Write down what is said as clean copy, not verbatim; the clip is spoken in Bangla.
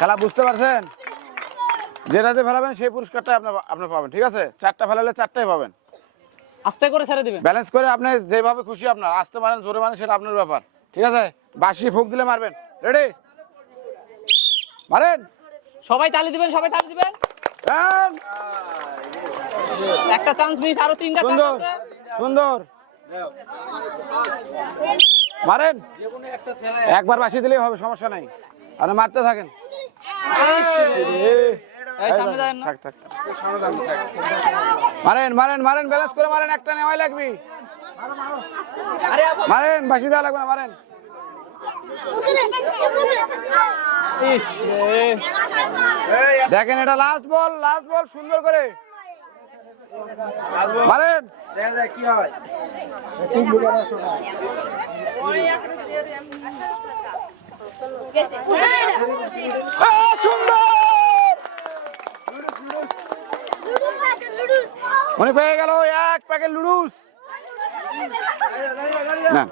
খেলা বুঝতে পারছেন? যেটাতে ফেলাবেন সেই পুরস্কারটা আপনি পাবেন, ঠিক আছে? 4টা ফেলালে 4টাই পাবেন। আস্তে করে ছেড়ে দিবেন, ব্যালেন্স করে আপনি যেভাবে খুশি আপনার, আসতে মারেন জোরে মারেন সেটা আপনার ব্যাপার, ঠিক আছে? বাঁশি ফুক দিলে মারবেন। রেডি, মারেন। সবাই তালি দিবেন, সবাই তালি দিবেন। রান। একটা চান্স মিস, আরো 3টা চান্স সুন্দর আছে। সুন্দর, মারেন। একবার বাঁশি দিলেই হবে, সমস্যা নাই, আপনি মারতে থাকেন। এই সামনে যাবেন না। থাক থাক থাক। মারেন মারেন মারেন, ব্যালেন্স করে মারেন, একটা নেওয়াই লাগবে। আরে আপা, মারেন, বাঁশি দেওয়া লাগবে না, মারেন। ইস রে। দেখেন এটা লাস্ট বল, লাস্ট বল, সুন্দর করে মারেন। দেখা যায় কি হয়। সুন্দর, উনি পেয়ে গেল 1 প্যাকেট লুডুস। না